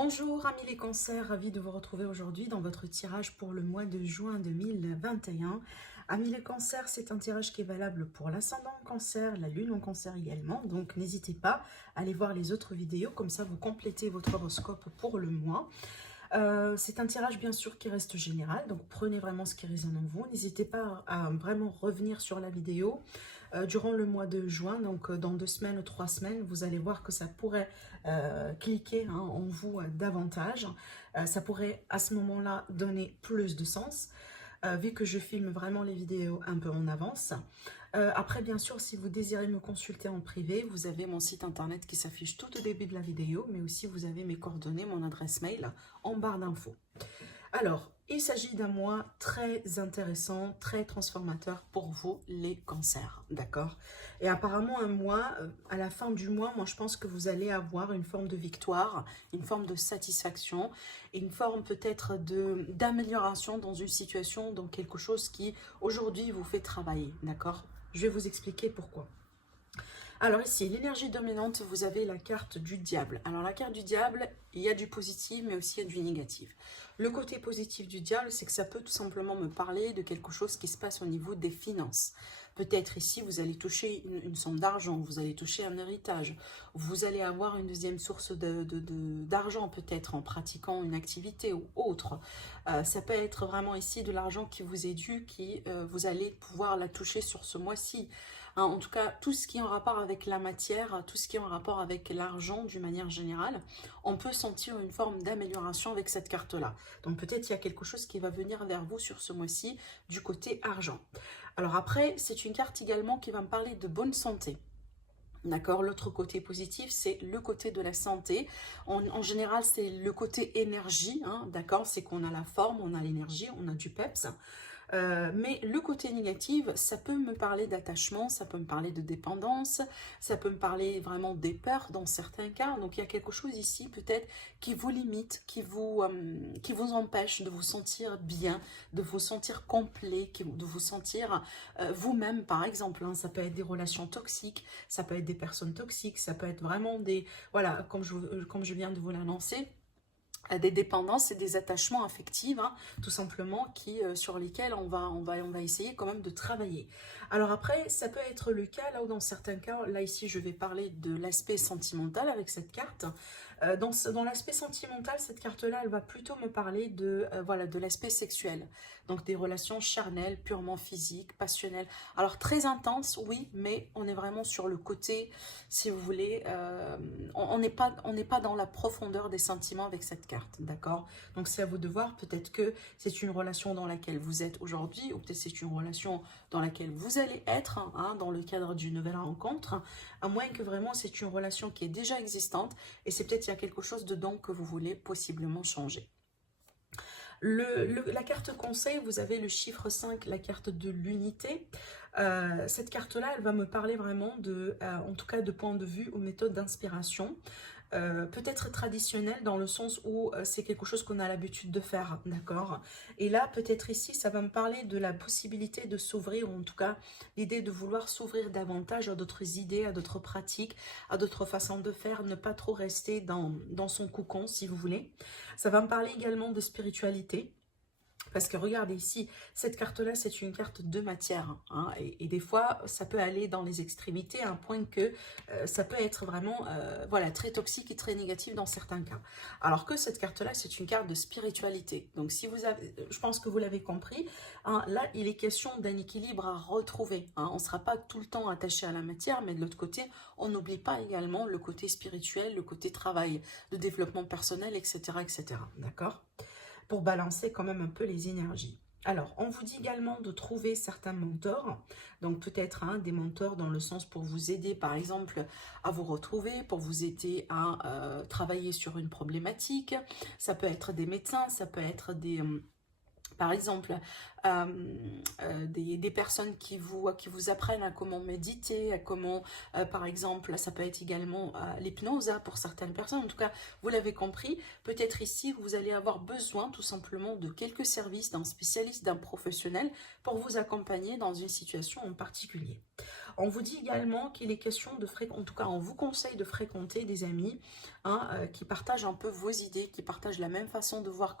Bonjour amis les cancers, ravi de vous retrouver aujourd'hui dans votre tirage pour le mois de juin 2021. Amis les cancers, c'est un tirage qui est valable pour l'ascendant en cancer, la lune en cancer également. Donc n'hésitez pas à aller voir les autres vidéos, comme ça vous complétez votre horoscope pour le mois. C'est un tirage bien sûr qui reste général, donc prenez vraiment ce qui résonne en vous. N'hésitez pas à vraiment revenir sur la vidéo durant le mois de juin, donc dans 2 semaines ou 3 semaines, vous allez voir que ça pourrait cliquer en vous davantage. Ça pourrait à ce moment-là donner plus de sens, vu que je filme vraiment les vidéos un peu en avance. Après, bien sûr, si vous désirez me consulter en privé, vous avez mon site internet qui s'affiche tout au début de la vidéo, mais aussi vous avez mes coordonnées, mon adresse mail en barre d'infos. Alors, il s'agit d'un mois très intéressant, très transformateur pour vous, les cancers, d'accord? Et apparemment, un mois, à la fin du mois, moi je pense que vous allez avoir une forme de victoire, une forme de satisfaction, une forme peut-être d'amélioration dans une situation, dans quelque chose qui aujourd'hui vous fait travailler, d'accord? Je vais vous expliquer pourquoi. Alors ici, l'énergie dominante, vous avez la carte du diable. Alors la carte du diable, il y a du positif, mais aussi il y a du négatif. Le côté positif du diable, c'est que ça peut tout simplement me parler de quelque chose qui se passe au niveau des finances. Peut-être ici, vous allez toucher une somme d'argent, vous allez toucher un héritage, vous allez avoir une deuxième source d'argent peut-être en pratiquant une activité ou autre. Ça peut être vraiment ici de l'argent qui vous est dû, qui vous allez pouvoir la toucher sur ce mois-ci. En tout cas, tout ce qui est en rapport avec la matière, tout ce qui est en rapport avec l'argent d'une manière générale, on peut sentir une forme d'amélioration avec cette carte-là. Donc peut-être il y a quelque chose qui va venir vers vous sur ce mois-ci du côté argent. Alors après, c'est une carte également qui va me parler de bonne santé. D'accord, l'autre côté positif, c'est le côté de la santé. En général, c'est le côté énergie, d'accord, c'est qu'on a la forme, on a l'énergie, on a du peps. Mais le côté négatif, ça peut me parler d'attachement, ça peut me parler de dépendance, ça peut me parler vraiment des peurs dans certains cas. Donc il y a quelque chose ici peut-être qui vous limite, qui vous empêche de vous sentir bien, de vous sentir complet, de vous sentir vous-même par exemple. Ça peut être des relations toxiques, ça peut être des personnes toxiques, ça peut être vraiment des... Voilà, comme je viens de vous l'annoncer, des dépendances et des attachements affectifs, tout simplement, sur lesquels on va essayer quand même de travailler. Alors après, ça peut être le cas, là où dans certains cas, là ici je vais parler de l'aspect sentimental avec cette carte. Dans l'aspect sentimental, cette carte-là, elle va plutôt me parler voilà, de l'aspect sexuel. Donc des relations charnelles, purement physiques, passionnelles. Alors très intenses, oui, mais on est vraiment sur le côté, si vous voulez, on n'est pas dans la profondeur des sentiments avec cette carte, d'accord? Donc c'est à vous de voir, peut-être que c'est une relation dans laquelle vous êtes aujourd'hui, ou peut-être c'est une relation dans laquelle vous allez être, dans le cadre d'une nouvelle rencontre, à moins que vraiment c'est une relation qui est déjà existante, et c'est peut-être il y a quelque chose dedans que vous voulez possiblement changer. La carte conseil, vous avez le chiffre 5, la carte de l'unité. Cette carte-là, elle va me parler vraiment en tout cas de point de vue ou méthode d'inspiration. Peut-être traditionnel dans le sens où c'est quelque chose qu'on a l'habitude de faire, d'accord? Et là, peut-être ici, ça va me parler de la possibilité de s'ouvrir, ou en tout cas, l'idée de vouloir s'ouvrir davantage à d'autres idées, à d'autres pratiques, à d'autres façons de faire, ne pas trop rester dans son cocon, si vous voulez. Ça va me parler également de spiritualité. Parce que regardez ici, cette carte-là, c'est une carte de matière. Et des fois, ça peut aller dans les extrémités à un point que ça peut être vraiment voilà, très toxique et très négatif dans certains cas. Alors que cette carte-là, c'est une carte de spiritualité. Donc, si vous avez, je pense que vous l'avez compris, là, il est question d'un équilibre à retrouver. On ne sera pas tout le temps attaché à la matière, mais de l'autre côté, on n'oublie pas également le côté spirituel, le côté travail, le développement personnel, etc. etc. D'accord ? Pour balancer quand même un peu les énergies. Alors, on vous dit également de trouver certains mentors, donc peut-être des mentors dans le sens pour vous aider, par exemple, à vous retrouver, pour vous aider à travailler sur une problématique. Ça peut être des médecins, ça peut être par exemple, des personnes qui vous apprennent à comment méditer, à comment, par exemple, ça peut être également l'hypnose pour certaines personnes. En tout cas, vous l'avez compris, peut-être ici, vous allez avoir besoin tout simplement de quelques services d'un spécialiste, d'un professionnel pour vous accompagner dans une situation en particulier. On vous dit également qu'il est question de fréquenter, en tout cas on vous conseille de fréquenter des amis qui partagent un peu vos idées, qui partagent la même façon de voir,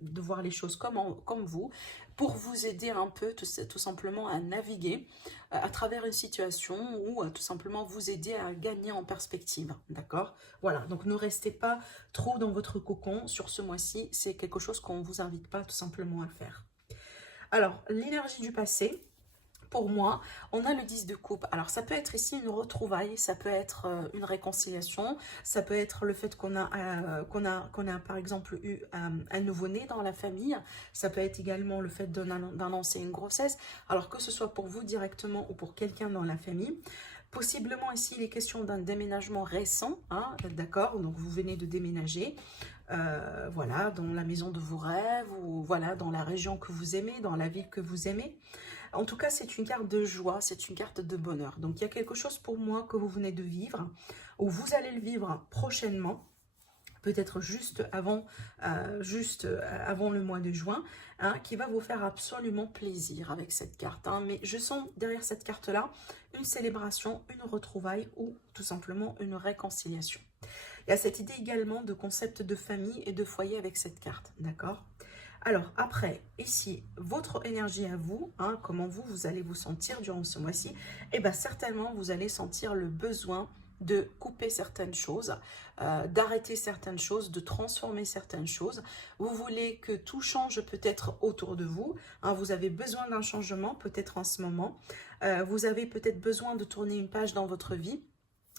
de voir les choses comme vous, pour vous aider un peu tout simplement à naviguer à travers une situation ou tout simplement vous aider à gagner en perspective, d'accord? Voilà, donc ne restez pas trop dans votre cocon sur ce mois-ci, c'est quelque chose qu'on ne vous invite pas tout simplement à faire. Alors, l'énergie du passé, pour moi, on a le 10 de coupe. Alors, ça peut être ici une retrouvaille, ça peut être une réconciliation, ça peut être le fait qu'on a par exemple eu un nouveau-né dans la famille, ça peut être également le fait d'annoncer une grossesse, alors que ce soit pour vous directement ou pour quelqu'un dans la famille. Possiblement ici, il est question d'un déménagement récent, hein, d'accord, donc vous venez de déménager, voilà, dans la maison de vos rêves, ou voilà, dans la région que vous aimez, dans la ville que vous aimez. En tout cas, c'est une carte de joie, c'est une carte de bonheur. Donc, il y a quelque chose pour moi que vous venez de vivre, ou vous allez le vivre prochainement, peut-être juste avant le mois de juin, hein, qui va vous faire absolument plaisir avec cette carte. Hein. Mais je sens derrière cette carte-là une célébration, une retrouvaille ou tout simplement une réconciliation. Il y a cette idée également de concept de famille et de foyer avec cette carte, d'accord ? Alors après, ici, votre énergie à vous, hein, comment vous allez vous sentir durant ce mois-ci, eh bien certainement vous allez sentir le besoin de couper certaines choses, d'arrêter certaines choses, de transformer certaines choses. Vous voulez que tout change peut-être autour de vous, hein, vous avez besoin d'un changement peut-être en ce moment, vous avez peut-être besoin de tourner une page dans votre vie,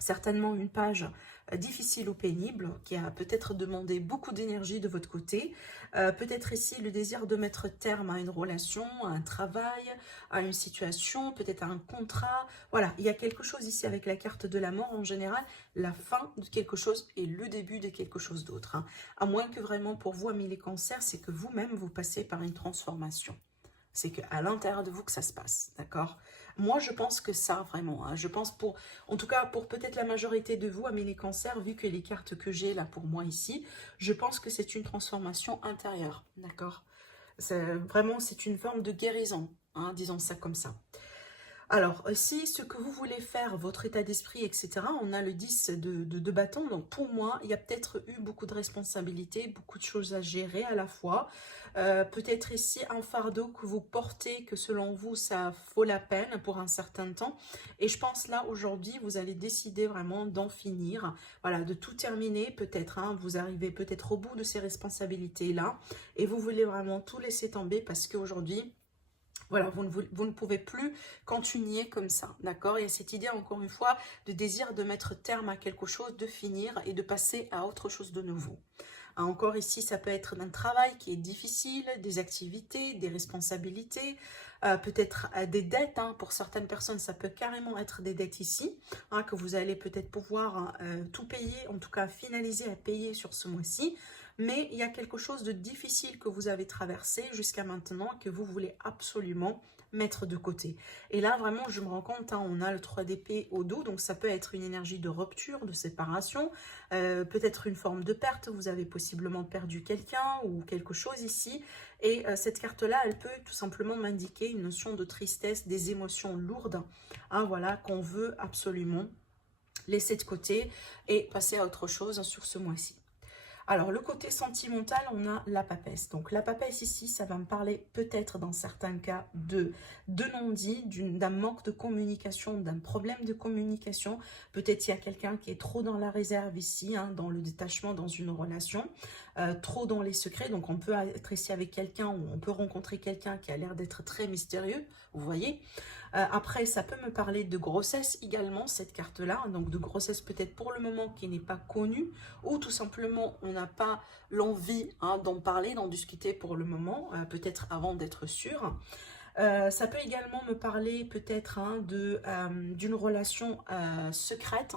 certainement une page difficile ou pénible, qui a peut-être demandé beaucoup d'énergie de votre côté, peut-être ici le désir de mettre terme à une relation, à un travail, à une situation, peut-être à un contrat, voilà, il y a quelque chose ici avec la carte de la mort en général, la fin de quelque chose et le début de quelque chose d'autre, hein. À moins que vraiment pour vous, amis les cancers, c'est que vous-même vous passez par une transformation. C'est qu'à l'intérieur de vous que ça se passe, d'accord? Moi, je pense que ça, vraiment, hein, je pense en tout cas, pour peut-être la majorité de vous, amis les cancers, vu que les cartes que j'ai là pour moi ici, je pense que c'est une transformation intérieure, d'accord? Vraiment, c'est une forme de guérison, hein, disons ça comme ça. Alors, si ce que vous voulez faire, votre état d'esprit, etc., on a le 10 de bâton. Donc, pour moi, il y a peut-être eu beaucoup de responsabilités, beaucoup de choses à gérer à la fois. Peut-être ici un fardeau que vous portez, que selon vous, ça vaut la peine pour un certain temps. Et je pense là, aujourd'hui, vous allez décider vraiment d'en finir. Voilà, de tout terminer peut-être. Hein, vous arrivez peut-être au bout de ces responsabilités-là. Et vous voulez vraiment tout laisser tomber parce qu'aujourd'hui, voilà, vous ne pouvez plus continuer comme ça, d'accord? Il y a cette idée, encore une fois, de désir de mettre terme à quelque chose, de finir et de passer à autre chose de nouveau. Hein, encore ici, ça peut être un travail qui est difficile, des activités, des responsabilités, peut-être des dettes. Hein, pour certaines personnes, ça peut carrément être des dettes ici, hein, que vous allez peut-être pouvoir tout payer, en tout cas finaliser à payer sur ce mois-ci. Mais il y a quelque chose de difficile que vous avez traversé jusqu'à maintenant que vous voulez absolument mettre de côté. Et là, vraiment, je me rends compte, hein, on a le 3 d'épée au dos, donc ça peut être une énergie de rupture, de séparation, peut-être une forme de perte, vous avez possiblement perdu quelqu'un ou quelque chose ici, et cette carte-là, elle peut tout simplement m'indiquer une notion de tristesse, des émotions lourdes, hein, voilà, qu'on veut absolument laisser de côté et passer à autre chose sur ce mois-ci. Alors, le côté sentimental, on a la papesse. Donc, la papesse ici, ça va me parler peut-être dans certains cas de non-dit, d'un manque de communication, d'un problème de communication. Peut-être il y a quelqu'un qui est trop dans la réserve ici, hein, dans le détachement, dans une relation, trop dans les secrets. Donc, on peut être ici avec quelqu'un ou on peut rencontrer quelqu'un qui a l'air d'être très mystérieux, vous voyez. Après, ça peut me parler de grossesse également, cette carte-là. Donc, de grossesse peut-être pour le moment qui n'est pas connue ou tout simplement on n'a pas l'envie, hein, d'en parler, d'en discuter pour le moment, peut-être avant d'être sûr. Ça peut également me parler peut-être, hein, d'une relation secrète,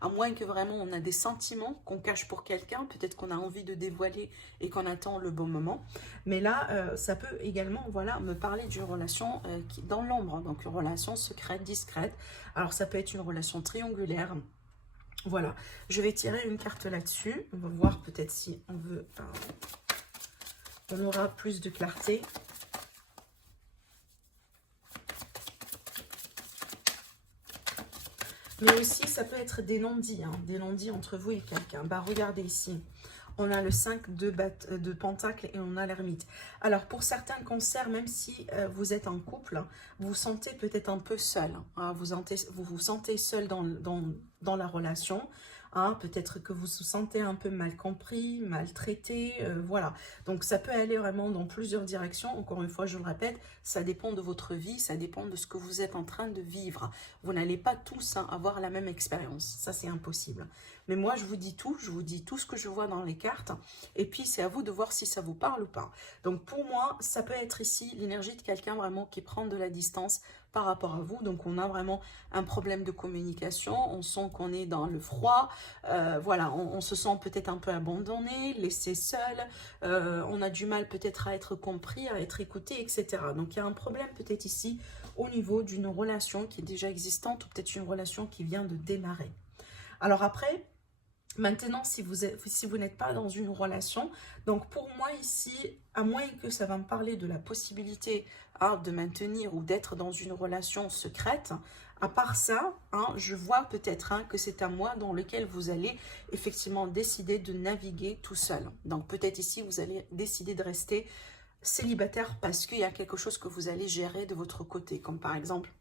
à moins que vraiment on a des sentiments qu'on cache pour quelqu'un, peut-être qu'on a envie de dévoiler et qu'on attend le bon moment. Mais là, ça peut également, voilà, me parler d'une relation qui dans l'ombre, hein, donc une relation secrète, discrète. Alors ça peut être une relation triangulaire. Voilà, je vais tirer une carte là-dessus. On va voir peut-être si on veut, on aura plus de clarté. Mais aussi, ça peut être des non-dits, hein, des non-dits entre vous et quelqu'un. Bah, regardez ici. On a le 5 de Pentacle et on a l'ermite. Alors, pour certains cancers, même si vous êtes en couple, vous vous sentez peut-être un peu seul. Hein, vous vous sentez seul dans la relation. Hein, peut-être que vous vous sentez un peu mal compris, maltraité, voilà. Donc, ça peut aller vraiment dans plusieurs directions. Encore une fois, je le répète, ça dépend de votre vie, ça dépend de ce que vous êtes en train de vivre. Vous n'allez pas tous avoir la même expérience. Ça, c'est impossible. Mais moi, je vous dis tout ce que je vois dans les cartes. Et puis, c'est à vous de voir si ça vous parle ou pas. Donc, pour moi, ça peut être ici l'énergie de quelqu'un vraiment qui prend de la distance par rapport à vous. Donc, on a vraiment un problème de communication. On sent qu'on est dans le froid. Voilà, on se sent peut-être un peu abandonné, laissé seul. On a du mal peut-être à être compris, à être écouté, etc. Donc, il y a un problème peut-être ici au niveau d'une relation qui est déjà existante ou peut-être une relation qui vient de démarrer. Alors après, maintenant, si vous n'êtes pas dans une relation, donc pour moi ici, à moins que ça va me parler de la possibilité de maintenir ou d'être dans une relation secrète, à part ça, je vois peut-être que c'est un mois dans lequel vous allez effectivement décider de naviguer tout seul. Donc peut-être ici, vous allez décider de rester célibataire parce qu'il y a quelque chose que vous allez gérer de votre côté, comme par exemple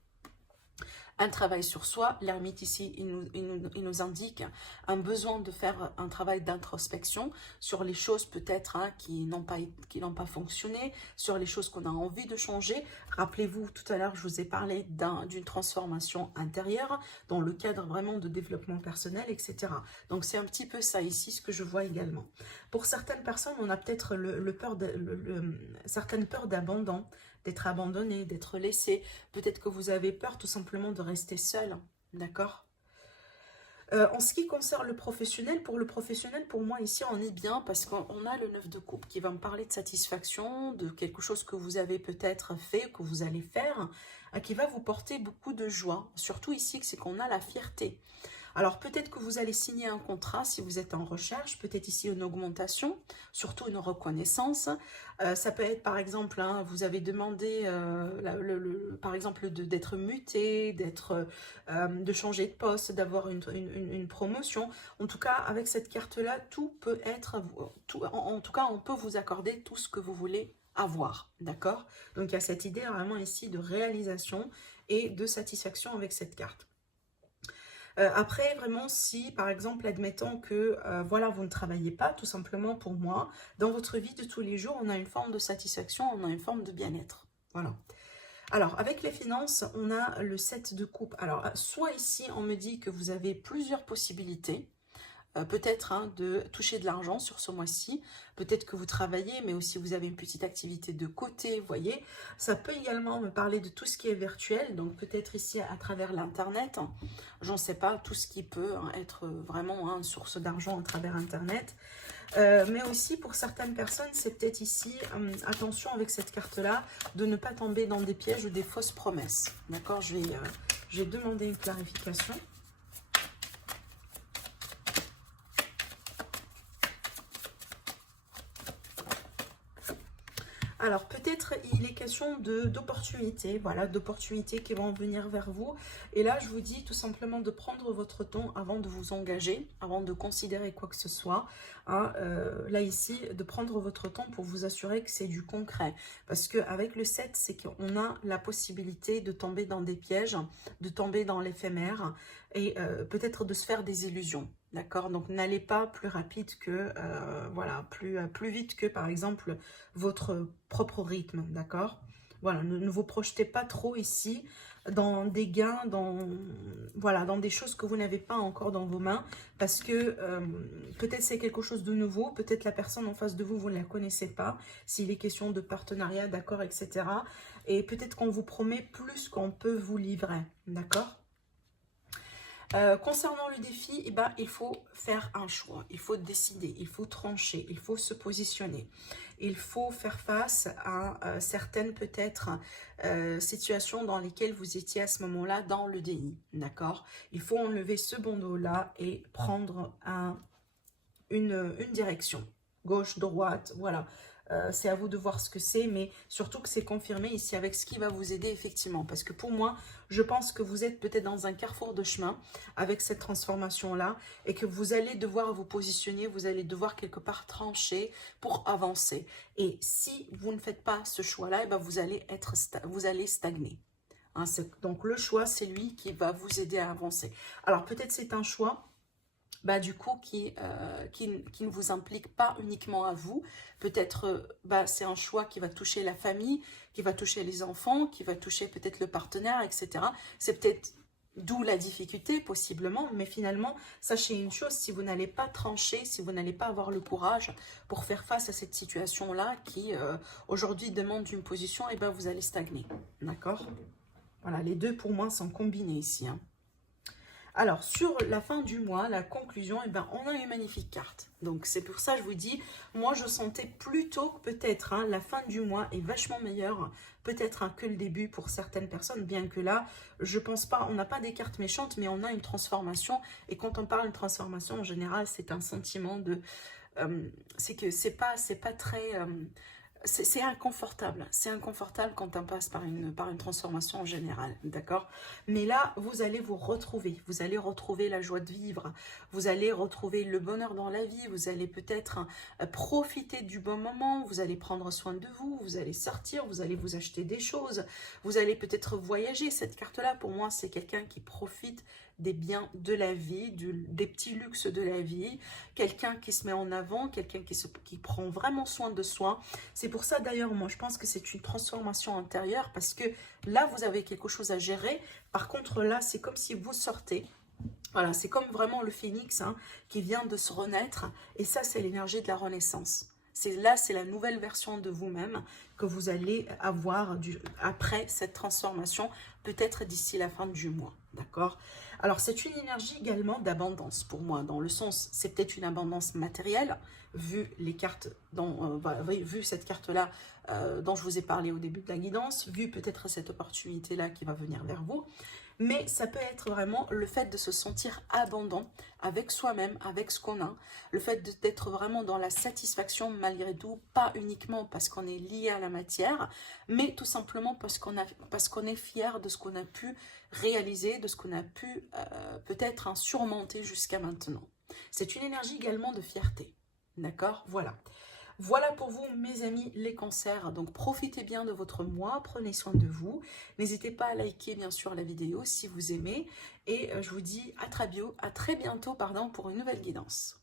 un travail sur soi. L'ermite ici, il nous indique un besoin de faire un travail d'introspection sur les choses peut-être qui n'ont pas fonctionné, sur les choses qu'on a envie de changer. Rappelez-vous, tout à l'heure, je vous ai parlé d'une transformation intérieure dans le cadre vraiment de développement personnel, etc. Donc, c'est un petit peu ça ici, ce que je vois également. Pour certaines personnes, on a peut-être certaines peurs d'abandon, d'être abandonné, d'être laissé. Peut-être que vous avez peur tout simplement de rester seul, d'accord? En ce qui concerne le professionnel, pour moi, ici, on est bien parce qu'on a le 9 de coupe qui va me parler de satisfaction, de quelque chose que vous avez peut-être fait, que vous allez faire, qui va vous porter beaucoup de joie. Surtout ici, c'est qu'on a la fierté. Alors peut-être que vous allez signer un contrat si vous êtes en recherche, peut-être ici une augmentation, surtout une reconnaissance. Ça peut être par exemple, vous avez demandé par exemple d'être muté, de changer de poste, d'avoir une promotion. En tout cas, avec cette carte-là, tout peut être, en tout cas, on peut vous accorder tout ce que vous voulez avoir, d'accord? Donc il y a cette idée vraiment ici de réalisation et de satisfaction avec cette carte. Après, vraiment, si, par exemple, admettons que, voilà, vous ne travaillez pas, tout simplement pour moi, dans votre vie de tous les jours, on a une forme de satisfaction, on a une forme de bien-être. Voilà. Alors, avec les finances, on a le 7 de coupe. Alors, soit ici, on me dit que vous avez plusieurs possibilités, peut-être de toucher de l'argent sur ce mois-ci, peut-être que vous travaillez, mais aussi vous avez une petite activité de côté, vous voyez. Ça peut également me parler de tout ce qui est virtuel, donc peut-être ici à travers l'internet, j'en sais pas, tout ce qui peut être vraiment une source d'argent à travers internet. Mais aussi pour certaines personnes, c'est peut-être ici, attention avec cette carte-là, de ne pas tomber dans des pièges ou des fausses promesses. D'accord, je vais demander une clarification. Alors, peut-être il est question d'opportunités, voilà, d'opportunités qui vont venir vers vous. Et là, je vous dis tout simplement de prendre votre temps avant de vous engager, avant de considérer quoi que ce soit. Là, ici, de prendre votre temps pour vous assurer que c'est du concret. Parce qu'avec le 7, c'est qu'on a la possibilité de tomber dans des pièges, de tomber dans l'éphémère et peut-être de se faire des illusions. D'accord, donc n'allez pas plus rapide que, voilà, plus vite que par exemple votre propre rythme, d'accord. Voilà, ne vous projetez pas trop ici dans des gains, voilà, dans des choses que vous n'avez pas encore dans vos mains, parce que peut-être c'est quelque chose de nouveau, peut-être la personne en face de vous, vous ne la connaissez pas, s'il est question de partenariat, d'accord, etc. Et peut-être qu'on vous promet plus qu'on peut vous livrer, d'accord. Concernant le défi, il faut faire un choix, il faut décider, il faut trancher, il faut se positionner. Il faut faire face à certaines peut-être situations dans lesquelles vous étiez à ce moment-là dans le déni, d'accord? Il faut enlever ce bandeau-là et prendre une direction, gauche, droite, voilà. c'est à vous de voir ce que c'est, mais surtout que c'est confirmé ici avec ce qui va vous aider effectivement. Parce que pour moi, je pense que vous êtes peut-être dans un carrefour de chemin avec cette transformation-là et que vous allez devoir vous positionner, vous allez devoir quelque part trancher pour avancer. Et si vous ne faites pas ce choix-là, eh ben vous allez stagner. Hein, donc le choix, c'est lui qui va vous aider à avancer. Alors peut-être c'est un choix du coup, qui ne vous implique pas uniquement à vous. Peut-être, c'est un choix qui va toucher la famille, qui va toucher les enfants, qui va toucher peut-être le partenaire, etc. C'est peut-être d'où la difficulté, possiblement, mais finalement, sachez une chose, si vous n'allez pas trancher, si vous n'allez pas avoir le courage pour faire face à cette situation-là qui, aujourd'hui, demande une position, et vous allez stagner, d'accord? Voilà, les deux, pour moi, sont combinés ici, hein. Alors, sur la fin du mois, la conclusion, on a une magnifique carte. Donc, c'est pour ça que je vous dis, moi, je sentais plutôt que peut-être la fin du mois est vachement meilleure, peut-être que le début pour certaines personnes, bien que là, je pense pas, on n'a pas des cartes méchantes, mais on a une transformation. Et quand on parle de transformation, en général, c'est un sentiment de... c'est que c'est pas très... c'est inconfortable quand on passe par une transformation en général, d'accord? Mais là, vous allez vous retrouver la joie de vivre, vous allez retrouver le bonheur dans la vie, vous allez peut-être profiter du bon moment, vous allez prendre soin de vous, vous allez sortir, vous allez vous acheter des choses, vous allez peut-être voyager. Cette carte-là, pour moi, c'est quelqu'un qui profite des biens de la vie, des petits luxes de la vie, quelqu'un qui se met en avant, quelqu'un qui prend vraiment soin de soi. C'est pour ça d'ailleurs, moi je pense que c'est une transformation intérieure parce que là vous avez quelque chose à gérer. Par contre là c'est comme si vous sortez. Voilà, c'est comme vraiment le phénix qui vient de se renaître et ça c'est l'énergie de la renaissance. C'est la nouvelle version de vous-même que vous allez avoir après cette transformation, peut-être d'ici la fin du mois, d'accord? Alors, c'est une énergie également d'abondance pour moi, dans le sens, c'est peut-être une abondance matérielle, vu les cartes, vu cette carte-là dont je vous ai parlé au début de la guidance, vu peut-être cette opportunité-là qui va venir vers vous. Mais ça peut être vraiment le fait de se sentir abondant avec soi-même, avec ce qu'on a. Le fait d'être vraiment dans la satisfaction malgré tout, pas uniquement parce qu'on est lié à la matière, mais tout simplement parce qu'on est fier de ce qu'on a pu réaliser, de ce qu'on a pu peut-être surmonter jusqu'à maintenant. C'est une énergie également de fierté. D'accord? Voilà. Voilà pour vous, mes amis, les cancers. Donc, profitez bien de votre mois, prenez soin de vous. N'hésitez pas à liker, bien sûr, la vidéo si vous aimez. Et je vous dis à très bientôt pour une nouvelle guidance.